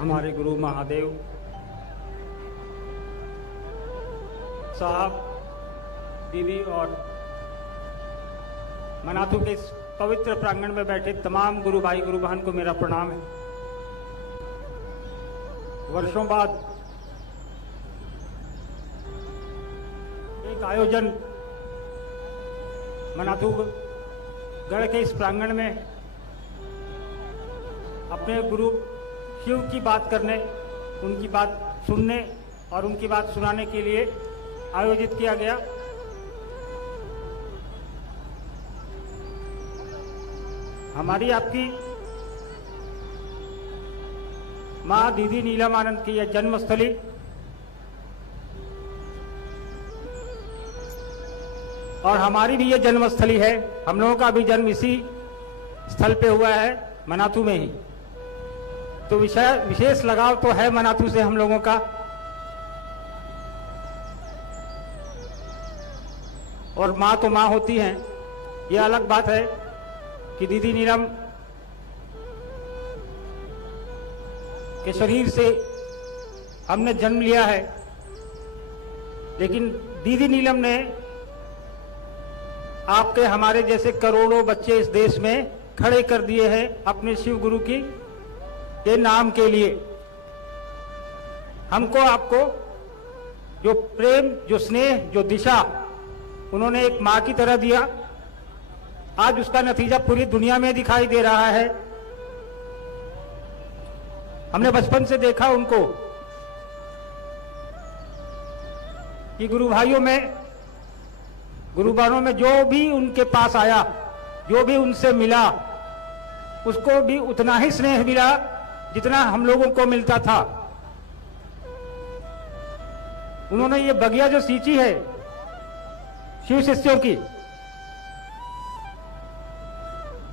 हमारे गुरु महादेव साहब, दीदी और मनाथू के इस पवित्र प्रांगण में बैठे तमाम गुरु भाई गुरु बहन को मेरा प्रणाम है। वर्षों बाद एक आयोजन मनाथू गढ़ के इस प्रांगण में अपने गुरु शिव की बात करने, उनकी बात सुनने और उनकी बात सुनाने के लिए आयोजित किया गया। हमारी आपकी माँ दीदी नीलम आनंद की यह जन्मस्थली और हमारी भी यह जन्मस्थली है। हम लोगों का भी जन्म इसी स्थल पे हुआ है, मनाथू में ही। तो विशेष लगाव तो है मनाथू से हम लोगों का। और माँ तो माँ होती हैं, यह अलग बात है कि दीदी नीलम के शरीर से हमने जन्म लिया है, लेकिन दीदी नीलम ने आपके हमारे जैसे करोड़ों बच्चे इस देश में खड़े कर दिए हैं अपने शिव गुरु की के नाम के लिए। हमको आपको जो प्रेम, जो स्नेह, जो दिशा उन्होंने एक मां की तरह दिया, आज उसका नतीजा पूरी दुनिया में दिखाई दे रहा है। हमने बचपन से देखा उनको कि गुरु भाइयों में, गुरु बहनों में जो भी उनके पास आया, जो भी उनसे मिला, उसको भी उतना ही स्नेह मिला जितना हम लोगों को मिलता था। उन्होंने ये बगिया जो सींची है शिव शिष्यों की,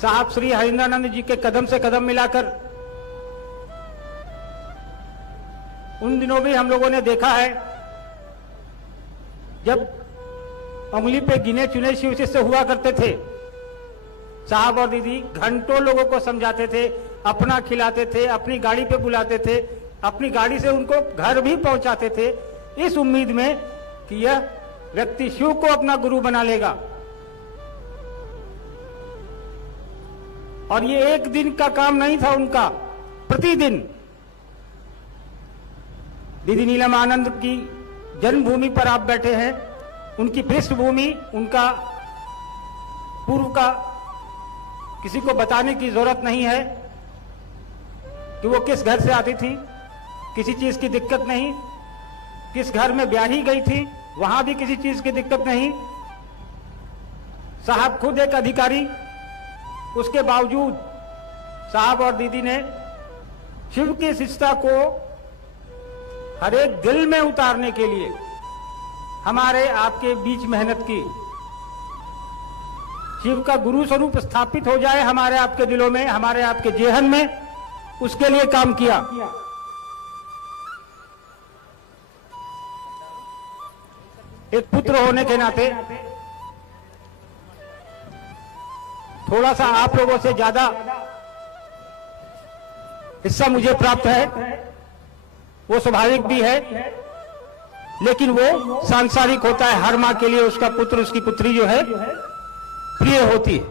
साहब श्री हरिंद्रानंद जी के कदम से कदम मिलाकर, उन दिनों भी हम लोगों ने देखा है जब उंगली पे गिने चुने शिव शिष्य हुआ करते थे। साहब और दीदी घंटों लोगों को समझाते थे, अपना खिलाते थे, अपनी गाड़ी पे बुलाते थे, अपनी गाड़ी से उनको घर भी पहुंचाते थे, इस उम्मीद में कि यह व्यक्ति शिव को अपना गुरु बना लेगा। और ये एक दिन का काम नहीं था उनका, प्रतिदिन दीदी नीलम आनंद की जन्मभूमि पर आप बैठे हैं। उनकी पृष्ठभूमि, उनका पूर्व का किसी को बताने की जरूरत नहीं है कि वो किस घर से आती थी, किसी चीज की दिक्कत नहीं, किस घर में ब्याही गई थी, वहां भी किसी चीज की दिक्कत नहीं। साहब खुद एक अधिकारी, उसके बावजूद साहब और दीदी ने शिव की शिष्टता को हर एक दिल में उतारने के लिए हमारे आपके बीच मेहनत की। शिव का गुरु स्वरूप स्थापित हो जाए हमारे आपके दिलों में, हमारे आपके जेहन में, उसके लिए काम किया। एक पुत्र होने के नाते थोड़ा सा आप लोगों से ज्यादा हिस्सा मुझे प्राप्त है, वो स्वाभाविक भी है, लेकिन वो सांसारिक होता है। हर मां के लिए उसका पुत्र, उसकी पुत्री जो है प्रिय होती है,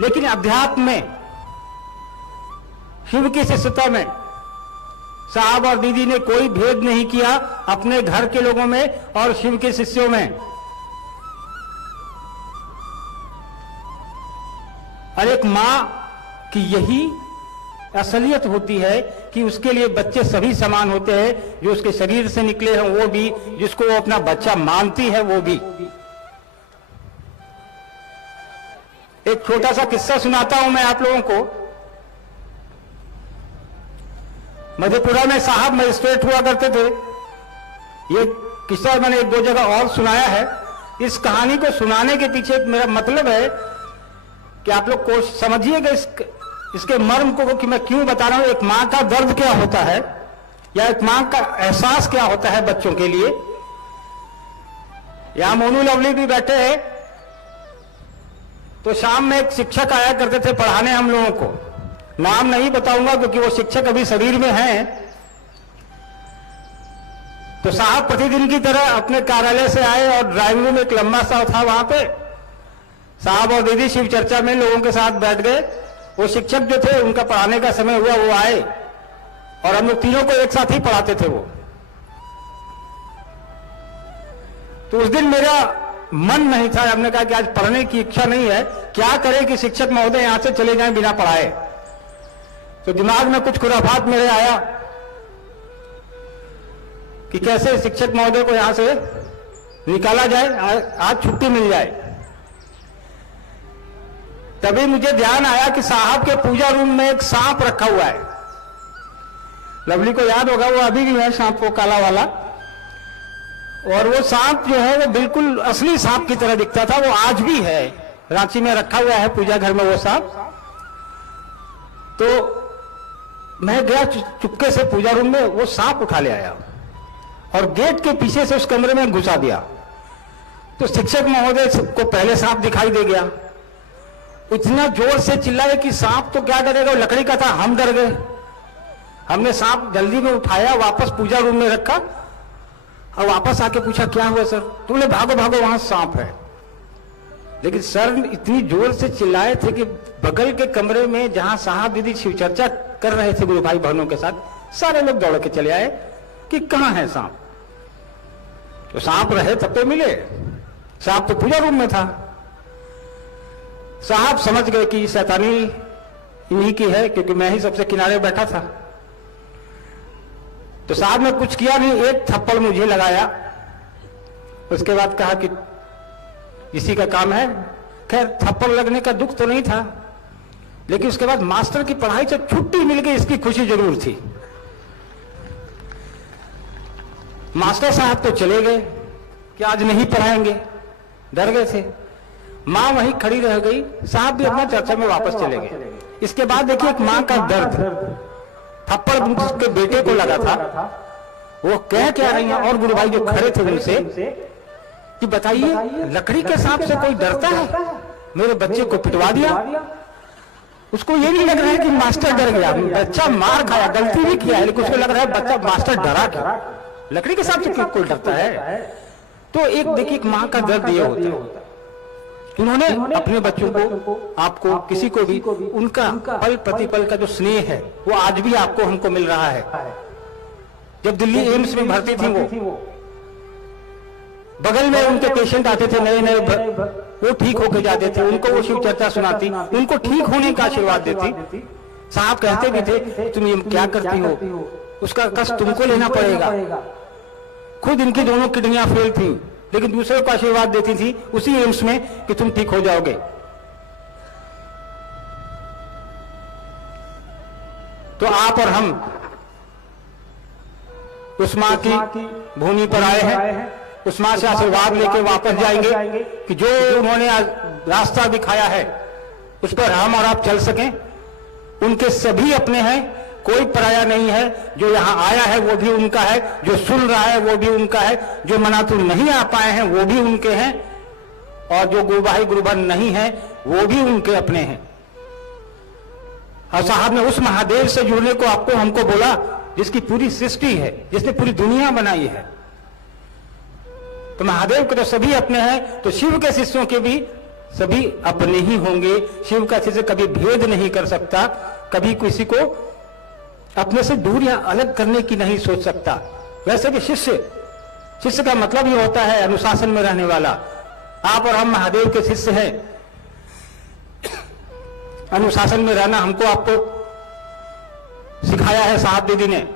लेकिन अध्यात्म में, शिव की शिष्यता में साहब और दीदी ने कोई भेद नहीं किया अपने घर के लोगों में और शिव के शिष्यों में। और एक मां की यही असलियत होती है कि उसके लिए बच्चे सभी समान होते हैं, जो उसके शरीर से निकले हैं वो भी, जिसको वो अपना बच्चा मानती है वो भी। एक छोटा सा किस्सा सुनाता हूं मैं आप लोगों को। मधेपुरा में साहब मजिस्ट्रेट हुआ करते थे। ये किस्सा मैंने एक दो जगह और सुनाया है। इस कहानी को सुनाने के पीछे मेरा मतलब है कि आप लोग को समझिएगा इसके मर्म को कि मैं क्यों बता रहा हूं। एक मां का दर्द क्या होता है, या एक मां का एहसास क्या होता है बच्चों के लिए। यहां मोनू लवली भी बैठे हैं। तो शाम में एक शिक्षक आया करते थे पढ़ाने हम लोगों को। नाम नहीं बताऊंगा क्योंकि वो शिक्षक अभी शरीर में हैं। तो साहब प्रतिदिन की तरह अपने कार्यालय से आए और ड्राइंग रूम एक लंबा सा था, वहां पे साहब और दीदी शिव चर्चा में लोगों के साथ बैठ गए। वो शिक्षक जो थे उनका पढ़ाने का समय हुआ, वो आए और हम लोग तीनों को एक साथ ही पढ़ाते थे वो। तो उस दिन मेरा मन नहीं था, हमने कहा कि आज पढ़ने की इच्छा नहीं है, क्या करें कि शिक्षक महोदय यहां से चले जाएं बिना पढ़ाए। तो दिमाग में कुछ खुराफात मेरे आया कि कैसे शिक्षक महोदय को यहां से निकाला जाए, आज छुट्टी मिल जाए। तभी मुझे ध्यान आया कि साहब के पूजा रूम में एक सांप रखा हुआ है। लवली को याद होगा, वो अभी भी है सांप, वो काला वाला। और वो सांप जो है वो बिल्कुल असली सांप की तरह दिखता था, वो आज भी है, रांची में रखा हुआ है पूजा घर में वो सांप। तो मैं गया चुपके से पूजा रूम में, वो सांप उठा ले आया और गेट के पीछे से उस कमरे में घुसा दिया। तो शिक्षक महोदय को पहले सांप दिखाई दे गया, इतना जोर से चिल्लाए कि सांप तो क्या डरेगा, वो लकड़ी का था, हम डर गए। हमने सांप जल्दी में उठाया, वापस पूजा रूम में रखा और वापस आके पूछा क्या हुआ सर? तो बोले भागो भागो वहां सांप है। लेकिन सर इतनी जोर से चिल्लाए थे कि बगल के कमरे में जहां साहब दीदी शिव चर्चा कर रहे थे गुरु भाई बहनों के साथ, सारे लोग दौड़ के चले आए कि कहां है सांप। तो सांप रहे तब पे मिले, सांप तो पूजा रूम में था। साहब समझ गए कि शैतानी इन्हीं की है, क्योंकि मैं ही सबसे किनारे बैठा था। तो साहब ने कुछ किया नहीं, एक थप्पड़ मुझे लगाया। उसके बाद कहा कि इसी का काम है। खैर थप्पड़ लगने का दुख तो नहीं था, लेकिन उसके बाद मास्टर की पढ़ाई से छुट्टी मिल गई, इसकी खुशी जरूर थी। मास्टर साहब तो चले गए कि आज नहीं पढ़ाएंगे, डर गए थे। मां वहीं खड़ी रह गई, साहब भी अपना चर्चा में वापस चले गए। इसके बाद देखिए एक मां का दर्द, थप्पड़ जिसके बेटे को लगा था, वो कह क्या रही है, और गुरु भाई जो खड़े थे उनसे कि बताइए लकड़ी के सांप से कोई डरता है? मेरे बच्चे को पिटवा दिया। उसको ये नहीं लग रहा है कि मास्टर डर गया, बच्चा मार खाया, गलती भी किया है, लेकिन उसको लग रहा है बच्चा मास्टर डरा क्या, लकड़ी के सांप से कोई डरता है? तो एक देखिए एक मां का दर्द ये होता है। उन्होंने अपने बच्चों को, आपको, किसी को भी, उनका पल प्रतिपल का जो स्नेह है वो आज भी आपको हमको मिल रहा है। जब दिल्ली एम्स में भर्ती थी वो, बगल में उनके पेशेंट आते थे नए नए, वो ठीक होके जाते थे, उनको वो शिव चर्चा सुनाती, उनको ठीक होने का आशीर्वाद देती। साहब कहते भी थे तुम ये क्या करती हो, उसका कष्ट तुमको लेना पड़ेगा। खुद इनकी दोनों किडनियां फेल थी, लेकिन दूसरे को आशीर्वाद देती थी उसी एम्स में कि तुम ठीक हो जाओगे। तो आप और हम उस मां की भूमि पर आए हैं, उस मां से आशीर्वाद लेके वापस जाएंगे कि जो उन्होंने रास्ता दिखाया है उस पर हम और आप चल सकें। उनके सभी अपने हैं, कोई पराया नहीं है। जो यहां आया है वो भी उनका है, जो सुन रहा है वो भी उनका है, जो मनातुर नहीं आ पाए हैं वो भी उनके हैं, और जो गुरुभाई गुरुबन नहीं है वो भी उनके अपने हैं। और साहब ने उस महादेव से जुड़ने को आपको हमको बोला जिसकी पूरी सृष्टि है, जिसने पूरी दुनिया बनाई है। तो महादेव के तो सभी अपने हैं, तो शिव के शिष्यों के भी सभी अपने ही होंगे। शिव का शिष्य कभी भेद नहीं कर सकता, कभी किसी को अपने से दूर या अलग करने की नहीं सोच सकता। वैसे कि शिष्य का मतलब ये होता है अनुशासन में रहने वाला। आप और हम महादेव के शिष्य हैं, अनुशासन में रहना हमको आपको सिखाया है साहब दीदी ने।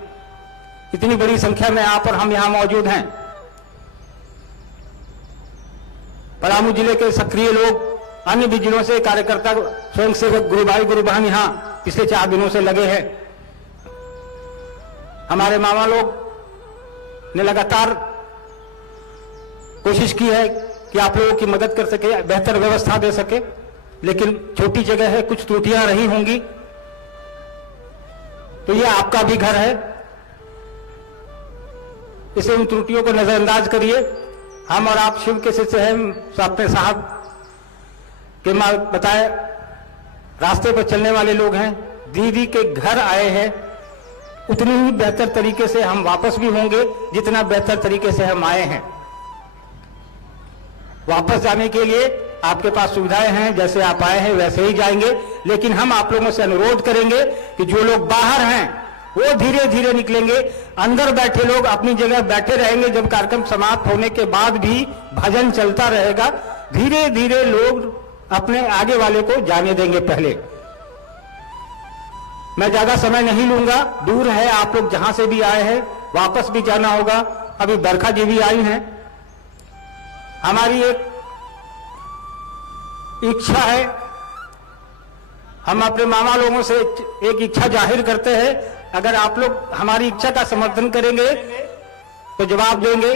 इतनी बड़ी संख्या में आप और हम यहां मौजूद हैं। पलामू जिले के सक्रिय लोग, अन्य भी जिलों से कार्यकर्ता, स्वयंसेवक, गुरु भाई गुरु बहन यहां पिछले 4 दिनों से लगे हैं। हमारे मामा लोग ने लगातार कोशिश की है कि आप लोगों की मदद कर सके, बेहतर व्यवस्था दे सके, लेकिन छोटी जगह है, कुछ त्रुटियां रही होंगी। तो ये आपका भी घर है, इसे उन त्रुटियों को नजरअंदाज करिए। हम और आप शिव के शिष्य हैं, अपने साहब के बताए रास्ते पर चलने वाले लोग हैं, दीदी के घर आए हैं उतनी ही बेहतर तरीके से हम वापस भी होंगे जितना बेहतर तरीके से हम आए हैं। वापस जाने के लिए आपके पास सुविधाएं हैं, जैसे आप आए हैं वैसे ही जाएंगे, लेकिन हम आप लोगों से अनुरोध करेंगे कि जो लोग बाहर हैं वो धीरे धीरे निकलेंगे। अंदर बैठे लोग अपनी जगह बैठे रहेंगे। जब कार्यक्रम समाप्त होने के बाद भी भजन चलता रहेगा। धीरे धीरे लोग अपने आगे वाले को जाने देंगे। पहले मैं ज्यादा समय नहीं लूंगा, दूर है, आप लोग जहां से भी आए हैं वापस भी जाना होगा। अभी बरखा जी भी आई हैं। हमारी एक इच्छा है, हम अपने मामा लोगों से एक इच्छा जाहिर करते हैं। अगर आप लोग हमारी इच्छा का समर्थन करेंगे तो जवाब देंगे।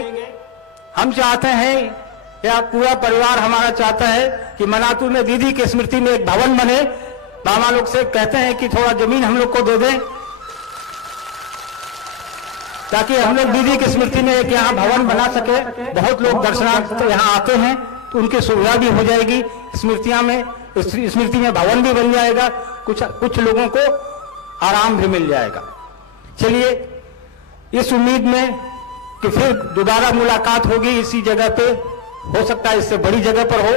हम चाहते हैं, या पूरा परिवार हमारा चाहता है कि मनातू में दीदी की स्मृति में एक भवन बने। मामा लोग से कहते हैं कि थोड़ा जमीन हम लोग को दे दें ताकि हम लोग दीदी की स्मृति में एक यहाँ भवन बना सके। बहुत लोग दर्शनार्थ यहाँ आते हैं तो उनकी सुविधा भी हो जाएगी। स्मृति में भवन भी बन जाएगा, कुछ लोगों को आराम भी मिल जाएगा। चलिए, इस उम्मीद में कि फिर दोबारा मुलाकात होगी इसी जगह पे, हो सकता है इससे बड़ी जगह पर हो।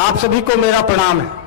आप सभी को मेरा प्रणाम है।